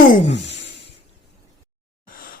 Boom!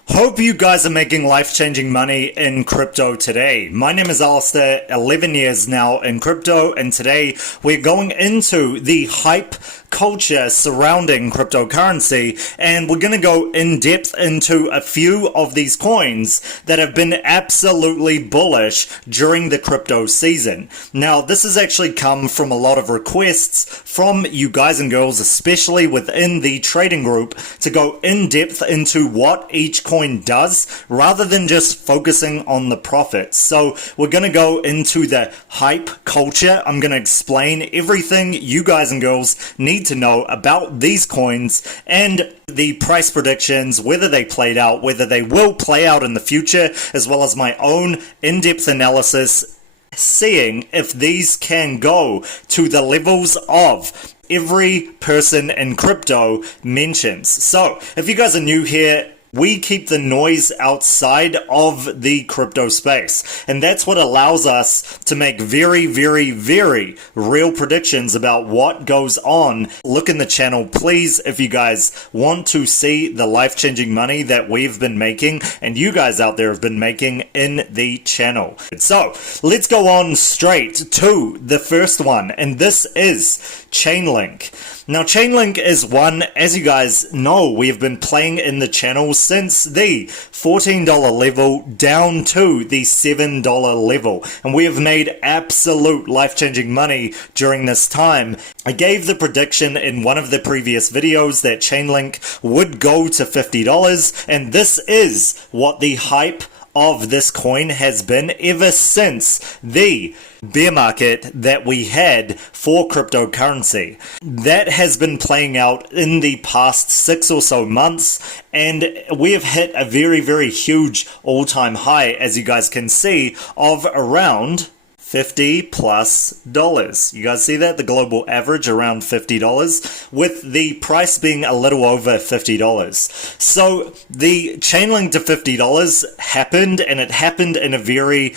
Hope you guys are making life-changing money in crypto today. My name is Alistar, 11 years now in crypto, and today we're going into the hype culture surrounding cryptocurrency, and we're going to go in depth into a few of these coins that have been absolutely bullish during the crypto season. Now, this has actually come from a lot of requests from you guys and girls, especially within the trading group, to go in depth into what each coin does rather than just focusing on the profits. So we're going to go into the hype culture. I'm going to explain everything you guys and girls need to know about these coins and the price predictions, whether they played out, whether they will play out in the future, as well as my own in-depth analysis, seeing if these can go to the levels of every person in crypto mentions. So if you guys are new here, we keep the noise outside of the crypto space, and that's what allows us to make very, very, very real predictions about what goes on. Look in the channel, please, if you guys want to see the life-changing money that we've been making and you guys out there have been making in the channel. So let's go on straight to the first one, and this is Chainlink. Now, Chainlink is one, as you guys know, we have been playing in the channel since the $14 level down to the $7 level, and we have made absolute life-changing money during this time. I gave the prediction in one of the previous videos that Chainlink would go to $50, and this is what the hype of this coin has been ever since the bear market that we had for cryptocurrency. That has been playing out in the past 6 or so months, and we have hit a very, very huge all-time high, as you guys can see, of around $50+. You guys see that? The global average around $50, with the price being a little over $50. So the Chainlink to $50 happened, and it happened in a very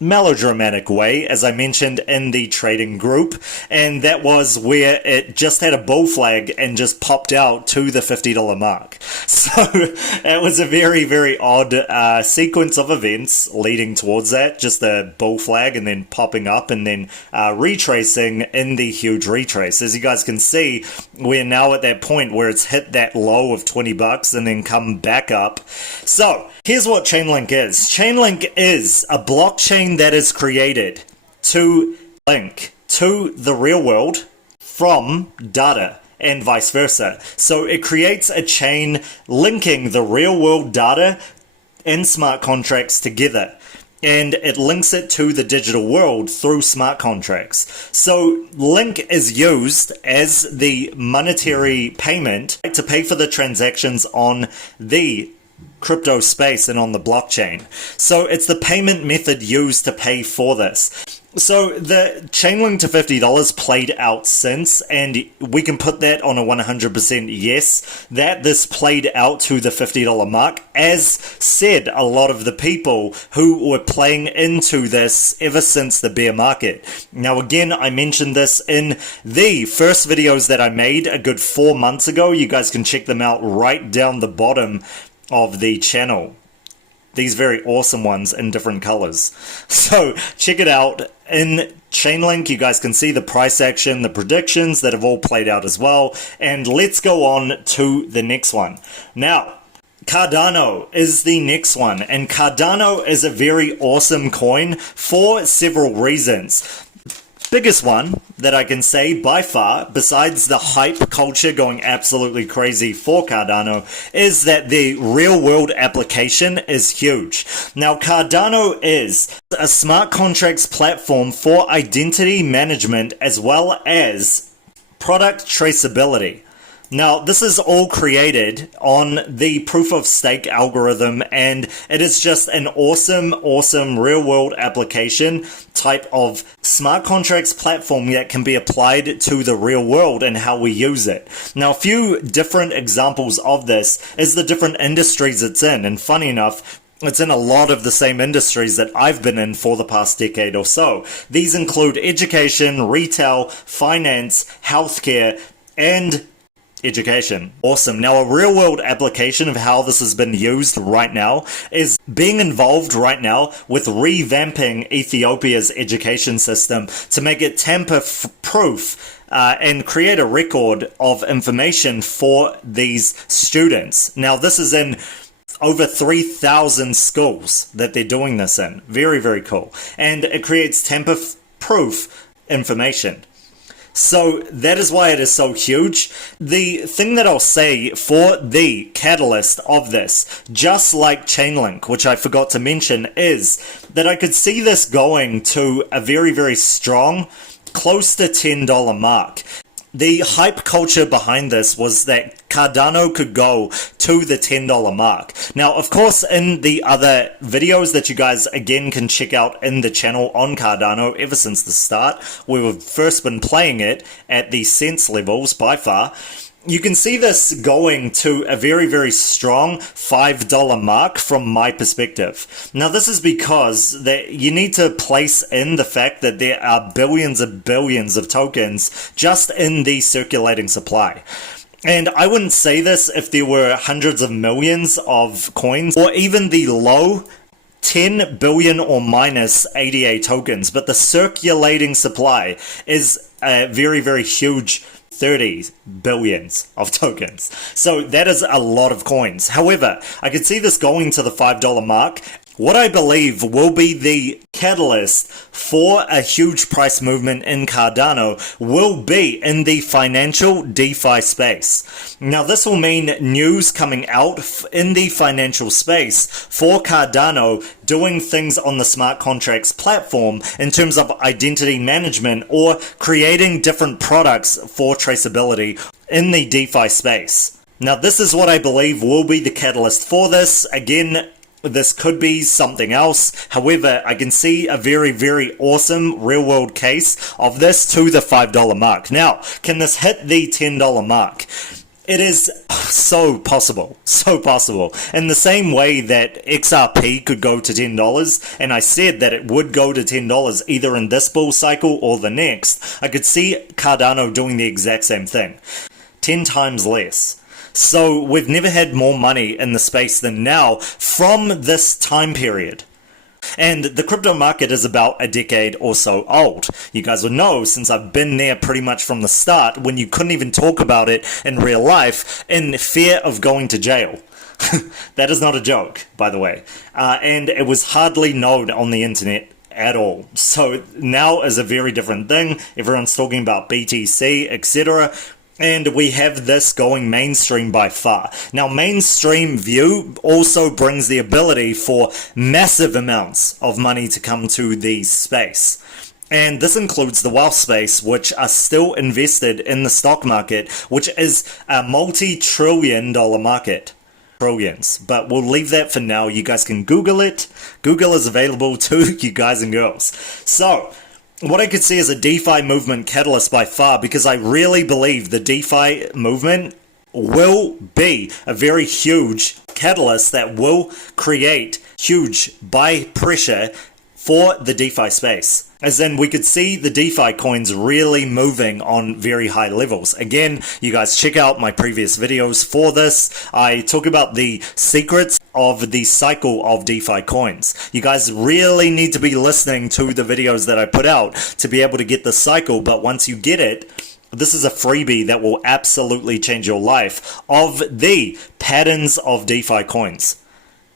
melodramatic way, as I mentioned in the trading group, and that was where it just had a bull flag and just popped out to the $50 mark. So it was a very, very odd sequence of events leading towards that, just a bull flag and then popping up and then retracing in the huge retrace. As you guys can see, we're now at that point where it's hit that low of $20 and then come back up. So here's what Chainlink is. Chainlink is a blockchain that is created to link to the real world from data and vice versa. So it creates a chain linking the real world data and smart contracts together, and it links it to the digital world through smart contracts. So Link is used as the monetary payment to pay for the transactions on the crypto space and on the blockchain. So it's the payment method used to pay for this. So the Chainlink to $50 played out since, and we can put that on a 100% yes, that this played out to the $50 mark, as said a lot of the people who were playing into this ever since the bear market. Now again, I mentioned this in the first videos that I made a good 4 months ago. You guys can check them out right down the bottom of the channel. These very awesome ones in different colors. So check it out. In Chainlink, you guys can see the price action, the predictions that have all played out as well. And let's go on to the next one. Now, Cardano is the next one, and Cardano is a very awesome coin for several reasons. Biggest one that I can say by far, besides the hype culture going absolutely crazy for Cardano, is that the real world application is huge. Now, Cardano is a smart contracts platform for identity management as well as product traceability. Now, this is all created on the proof of stake algorithm, and it is just an awesome, awesome real world application type of smart contracts platform that can be applied to the real world and how we use it. Now, a few different examples of this is the different industries it's in, and funny enough, it's in a lot of the same industries that I've been in for the past decade or so. These include education, retail, finance, healthcare, and education. Awesome. Now, a real world application of how this has been used right now is being involved right now with revamping Ethiopia's education system to make it tamper-proof and create a record of information for these students. Now, this is in over 3,000 schools that they're doing this in. Very, very cool. And it creates tamper-proof information. So that is why it is so huge. The thing that I'll say for the catalyst of this, just like Chainlink, which I forgot to mention, is that I could see this going to a very, very strong, close to $10 mark. The hype culture behind this was that Cardano could go to the $10 mark. Now, of course, in the other videos that you guys, again, can check out in the channel on Cardano ever since the start, we've first been playing it at the cents levels by far. You can see this going to a very, very strong $5 mark from my perspective. Now, this is because that you need to place in the fact that there are billions and billions of tokens just in the circulating supply. And I wouldn't say this if there were hundreds of millions of coins or even the low 10 billion or minus ADA tokens, but the circulating supply is a very, very huge 30 billions of tokens. So that is a lot of coins. However, I could see this going to the $5 mark. What I believe will be the catalyst for a huge price movement in Cardano will be in the financial DeFi space. Now, this will mean news coming out in the financial space for Cardano doing things on the smart contracts platform in terms of identity management or creating different products for traceability in the DeFi space. Now, this is what I believe will be the catalyst for this. Again, this could be something else. However, I can see a very, very awesome real-world case of this to the $5 mark. Now, can this hit the $10 mark? It is so possible, so possible. In the same way that XRP could go to $10, and I said that it would go to $10 either in this bull cycle or the next, I could see Cardano doing the exact same thing. 10 times less. So we've never had more money in the space than now from this time period. And the crypto market is about a decade or so old. You guys will know, since I've been there pretty much from the start, when you couldn't even talk about it in real life in fear of going to jail. That is not a joke, by the way. And it was hardly known on the internet at all. So now is a very different thing. Everyone's talking about BTC, etc. And we have this going mainstream by far. Now, mainstream view also brings the ability for massive amounts of money to come to the space. And this includes the wealth space, which are still invested in the stock market, which is a multi-trillion-dollar market. Trillions. But we'll leave that for now. You guys can Google it. Google is available to you guys and girls. So, what I could see is a DeFi movement catalyst by far, because I really believe the DeFi movement will be a very huge catalyst that will create huge buy pressure for the DeFi space. As in, we could see the DeFi coins really moving on very high levels. Again, you guys check out my previous videos for this. I talk about the secrets of the cycle of DeFi coins. You guys really need to be listening to the videos that I put out to be able to get the cycle, but once you get it, this is a freebie that will absolutely change your life of the patterns of DeFi coins.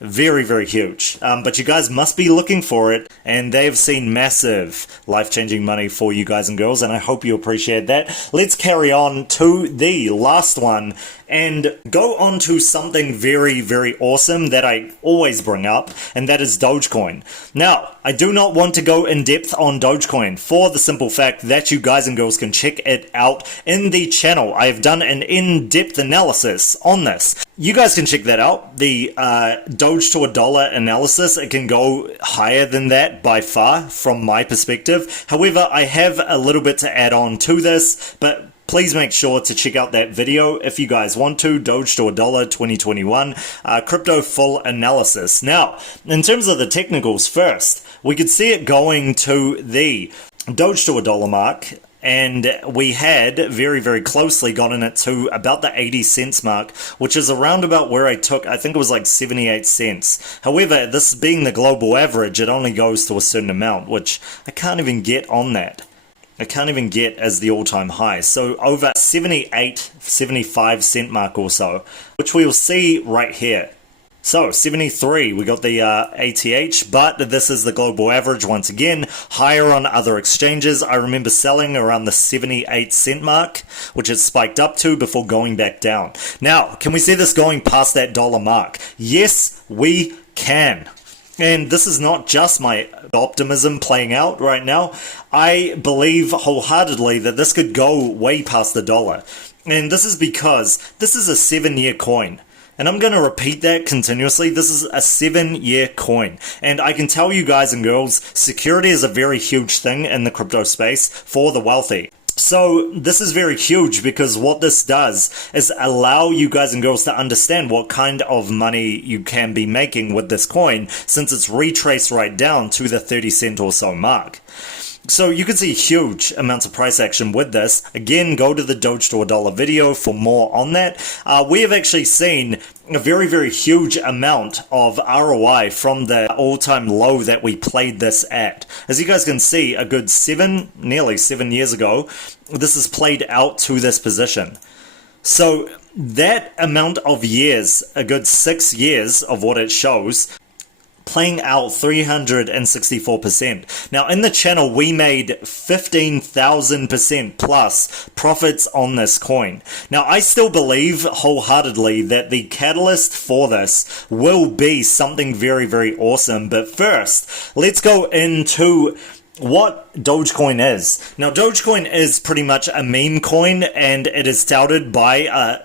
Very, very huge. But you guys must be looking for it, and they've seen massive life-changing money for you guys and girls, and I hope you appreciate that. Let's carry on to the last one and go on to something very, very awesome that I always bring up, and that is Dogecoin. Now, I do not want to go in depth on Dogecoin for the simple fact that you guys and girls can check it out in the channel. I have done an in-depth analysis on this. You guys can check that out. The Doge to $1 analysis, it can go higher than that by far from my perspective. However, I have a little bit to add on to this, but please make sure to check out that video if you guys want to. Doge to $1 2021 crypto full analysis. Now, in terms of the technicals first, we could see it going to the Doge to $1 mark and we had very, very closely gotten it to about the 80 cents mark, which is around about where I think it was like 78 cents. However, this being the global average, it only goes to a certain amount, which I can't even get on that. I can't even get as the all-time high. So over 78, 75 cent mark or so, which we will see right here. So 73, we got the ATH, but this is the global average once again, higher on other exchanges. I remember selling around the 78 cent mark, which it spiked up to before going back down. Now, can we see this going past that dollar mark? Yes, we can. And this is not just my optimism playing out right now. I believe wholeheartedly that this could go way past the dollar. And this is because this is a 7-year coin. And I'm going to repeat that continuously. This is a 7-year coin. And I can tell you guys and girls, security is a very huge thing in the crypto space for the wealthy. So this is very huge because what this does is allow you guys and girls to understand what kind of money you can be making with this coin, since it's retraced right down to the 30 cent or so mark. So you can see huge amounts of price action with this. Again, go to the Doge to a dollar video for more on that. We have actually seen a very, very huge amount of ROI from the all-time low that we played this at. As you guys can see, a good nearly 7 years ago, this is played out to this position. So that amount of years, a good 6 years of what it shows, playing out 364%. Now in the channel we made 15,000% plus profits on this coin. Now I still believe wholeheartedly that the catalyst for this will be something very, very awesome. But first, let's go into what Dogecoin is. Now Dogecoin is pretty much a meme coin, and it is touted by a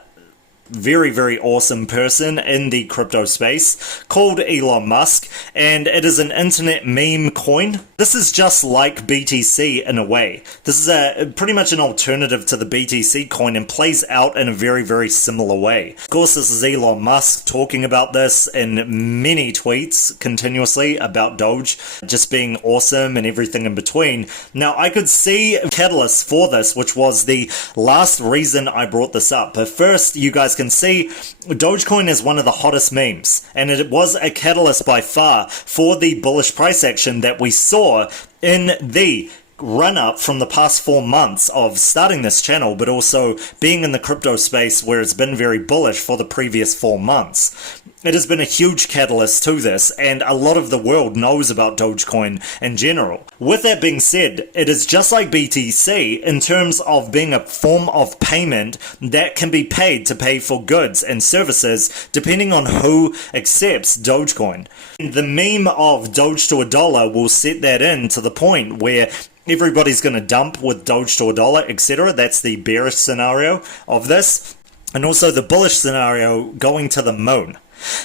very, very awesome person in the crypto space called Elon Musk, and it is an internet meme coin. This is just like BTC in a way. This is pretty much an alternative to the BTC coin and plays out in a very, very similar way. Of course, this is Elon Musk talking about this in many tweets continuously about Doge just being awesome and everything in between. Now, I could see a catalyst for this, which was the last reason I brought this up. But first, you guys can see Dogecoin is one of the hottest memes, and it was a catalyst by far for the bullish price action that we saw in the run-up from the past 4 months of starting this channel, but also being in the crypto space where it's been very bullish for the previous 4 months. It has been a huge catalyst to this, and a lot of the world knows about Dogecoin in general. With that being said, it is just like BTC in terms of being a form of payment that can be paid to pay for goods and services depending on who accepts Dogecoin. The meme of Doge to a dollar will set that in to the point where everybody's going to dump with Doge to a dollar, etc. That's the bearish scenario of this. And also the bullish scenario going to the moon.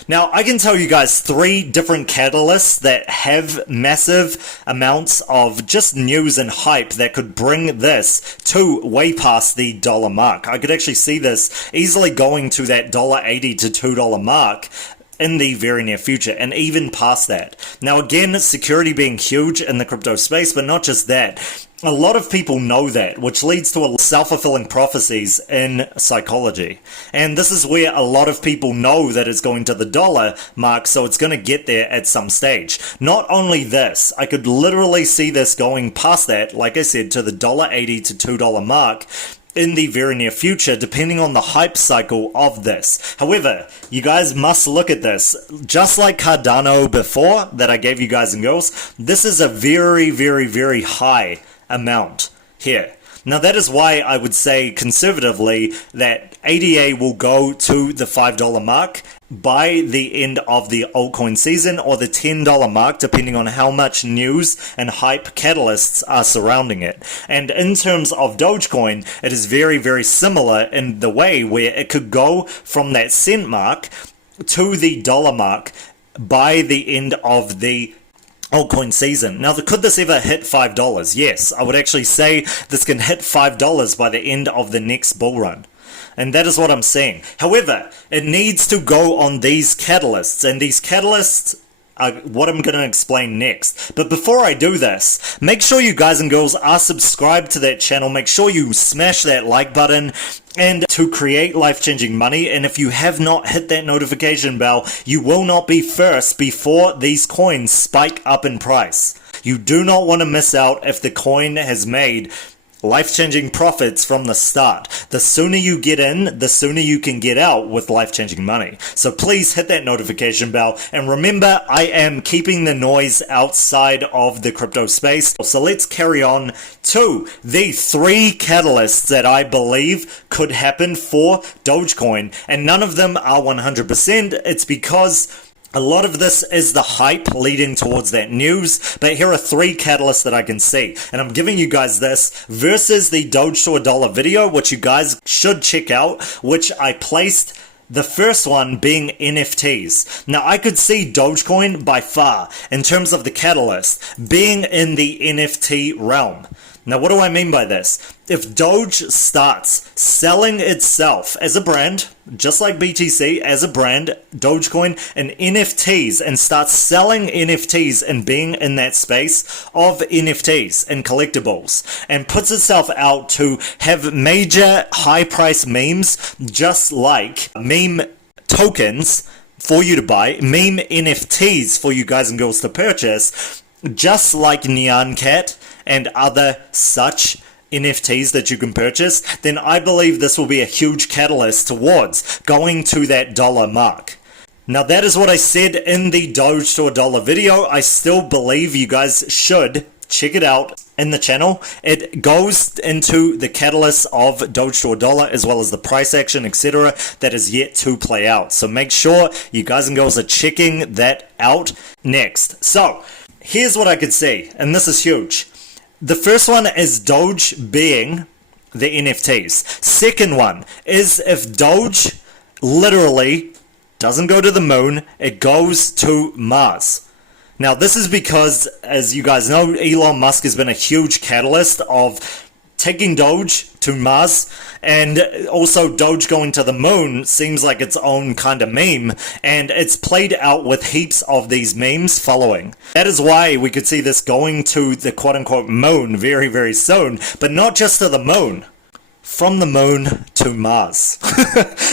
Now, I can tell you guys 3 different catalysts that have massive amounts of just news and hype that could bring this to way past the dollar mark. I could actually see this easily going to that $1.80 to $2 mark in the very near future, and even past that. Now again, security being huge in the crypto space, but not just that. A lot of people know that, which leads to a self-fulfilling prophecies in psychology. And this is where a lot of people know that it's going to the dollar mark, so it's going to get there at some stage. Not only this, I could literally see this going past that, like I said, to the $1.80 to $2 mark, in the very near future, depending on the hype cycle of this. However, you guys must look at this. Just like Cardano before, that I gave you guys and girls, this is a very, very, very high amount here. Now that is why I would say conservatively that ADA will go to the $5 mark by the end of the altcoin season, or the $10 mark, depending on how much news and hype catalysts are surrounding it. And in terms of Dogecoin, it is very, very similar in the way where it could go from that cent mark to the dollar mark by the end of the altcoin season. Now, could this ever hit $5? Yes, I would actually say this can hit $5 by the end of the next bull run. And that is what I'm saying. However, it needs to go on these catalysts, and these catalysts what I'm going to explain next. But before I do this, make sure you guys and girls are subscribed to that channel. Make sure you smash that like button and to create life-changing money. And if you have not hit that notification bell, you will not be first before these coins spike up in price. You do not want to miss out if the coin has made life-changing profits from the start. The sooner you get in, the sooner you can get out with life-changing money. So please hit that notification bell. And remember, I am keeping the noise outside of the crypto space. So let's carry on to the 3 catalysts that I believe could happen for Dogecoin. And none of them are 100%. It's because a lot of this is the hype leading towards that news, but here are 3 catalysts that I can see. And I'm giving you guys this versus the Doge to $1 video, which you guys should check out, which I placed the first one being NFTs. Now, I could see Dogecoin by far, in terms of the catalyst, being in the NFT realm. Now, what do I mean by this? If Doge starts selling itself as a brand, just like BTC as a brand, Dogecoin, and NFTs, and starts selling NFTs and being in that space of NFTs and collectibles, and puts itself out to have major high-price memes, just like meme tokens for you to buy, meme NFTs for you guys and girls to purchase, just like Nyan Cat and other such NFTs that you can purchase, then I believe this will be a huge catalyst towards going to that dollar mark. Now, that is what I said in the Doge to $1 video. I still believe you guys should check it out in the channel. It goes into the catalyst of Doge to $1 as well as the price action, etc. that is yet to play out. So make sure you guys and girls are checking that out next. So here's what I could see, and this is huge. The first one is Doge being the NFTs. Second one is if Doge literally doesn't go to the moon, it goes to Mars. Now, this is because, as you guys know, Elon Musk has been a huge catalyst of taking Doge to Mars, and also Doge going to the moon seems like its own kind of meme, and it's played out with heaps of these memes following. That is why we could see this going to the quote-unquote moon very, very soon, but not just to the moon. From the moon to Mars.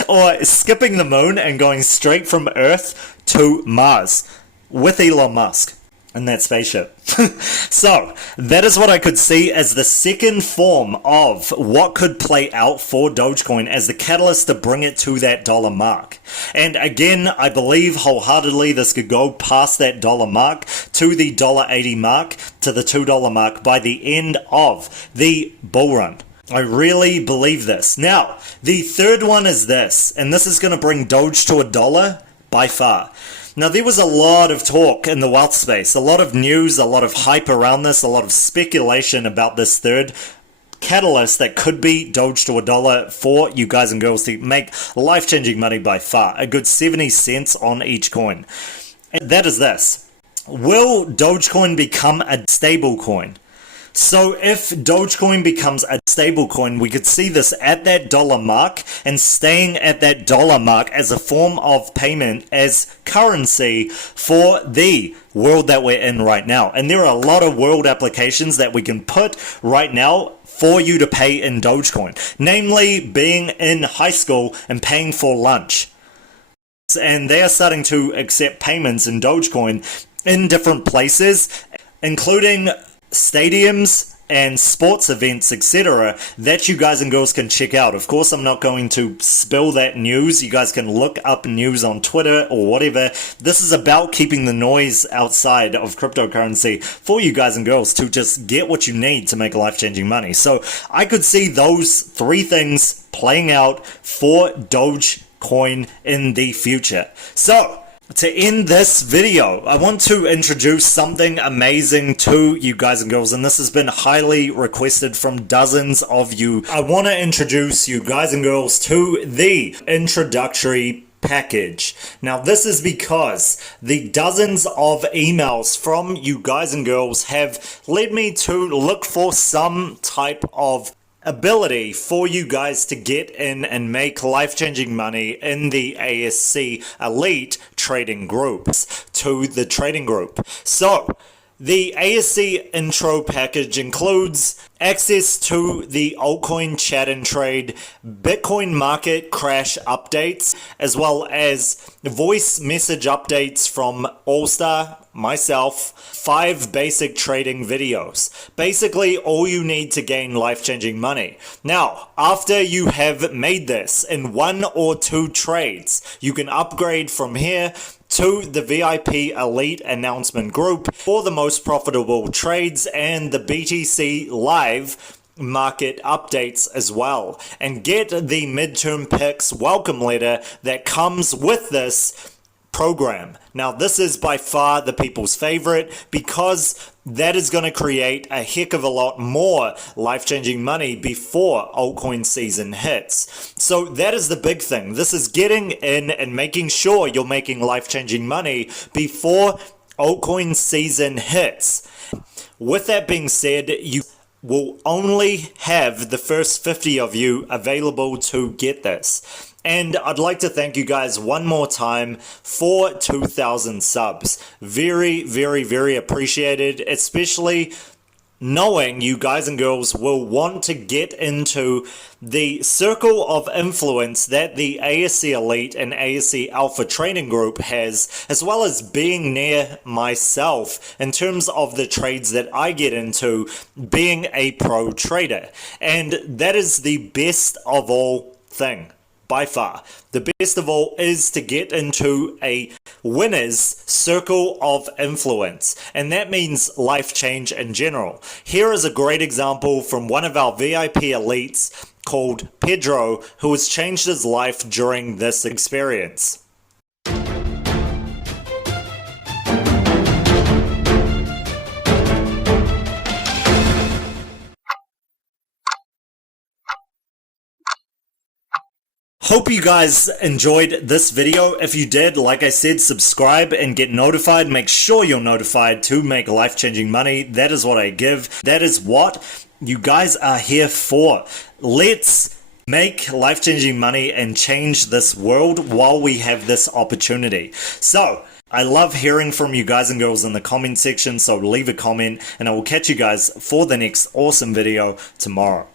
Or skipping the moon and going straight from Earth to Mars with Elon Musk in that spaceship. So, that is what I could see as the second form of what could play out for Dogecoin as the catalyst to bring it to that dollar mark. And again, I believe wholeheartedly this could go past that dollar mark to the $1.80 mark, to the $2 mark by the end of the bull run. I really believe this. Now, the third one is this, and this is going to bring Doge to $1 by far. Now, there was a lot of talk in the wealth space, a lot of news, a lot of hype around this, a lot of speculation about this third catalyst that could be Doge to $1 for you guys and girls to make life-changing money by far, a good 70 cents on each coin. And that is this. Will Dogecoin become a stable coin? So if Dogecoin becomes a stable coin, we could see this at that dollar mark and staying at that dollar mark as a form of payment, as currency for the world that we're in right now. And there are a lot of world applications that we can put right now for you to pay in Dogecoin, namely being in high school and paying for lunch. And they are starting to accept payments in Dogecoin in different places, including stadiums and sports events, etc., that you guys and girls can check out. Of course, I'm not going to spill that news. You guys can look up news on Twitter or whatever. This is about keeping the noise outside of cryptocurrency for you guys and girls to just get what you need to make life-changing money. So I could see those 3 things playing out for Dogecoin in the future. So to end this video, I want to introduce something amazing to you guys and girls, and this has been highly requested from dozens of you. I want to introduce you guys and girls to the introductory package. Now, this is because the dozens of emails from you guys and girls have led me to look for some type of ability for you guys to get in and make life-changing money in the ASC Elite trading groups to the trading group. So the ASC intro package includes access to the altcoin chat and trade, Bitcoin market crash updates, as well as voice message updates from Alistar, myself, 5 basic trading videos. Basically, all you need to gain life-changing money. Now, after you have made this in 1 or 2 trades, you can upgrade from here to the VIP Elite announcement group for the most profitable trades and the BTC Live market updates as well, and get the midterm picks welcome letter that comes with this program. Now, this is by far the people's favorite because that is going to create a heck of a lot more life-changing money before altcoin season hits. So that is the big thing. This is getting in and making sure you're making life-changing money before altcoin season hits. With that being said, you will only have the first 50 of you available to get this. And I'd like to thank you guys one more time for 2,000 subs. Very, very, very appreciated, especially knowing you guys and girls will want to get into the circle of influence that the ASC Elite and ASC Alpha Trading Group has, as well as being near myself in terms of the trades that I get into being a pro trader. And that is the best of all thing. By far, the best of all is to get into a winner's circle of influence, and that means life change in general. Here is a great example from one of our VIP elites called Pedro, who has changed his life during this experience. Hope you guys enjoyed this video. If you did, like I said, subscribe and get notified. Make sure you're notified to make life-changing money. That is what I give. That is what you guys are here for. Let's make life-changing money and change this world while we have this opportunity. So, I love hearing from you guys and girls in the comment section, so leave a comment and I will catch you guys for the next awesome video tomorrow.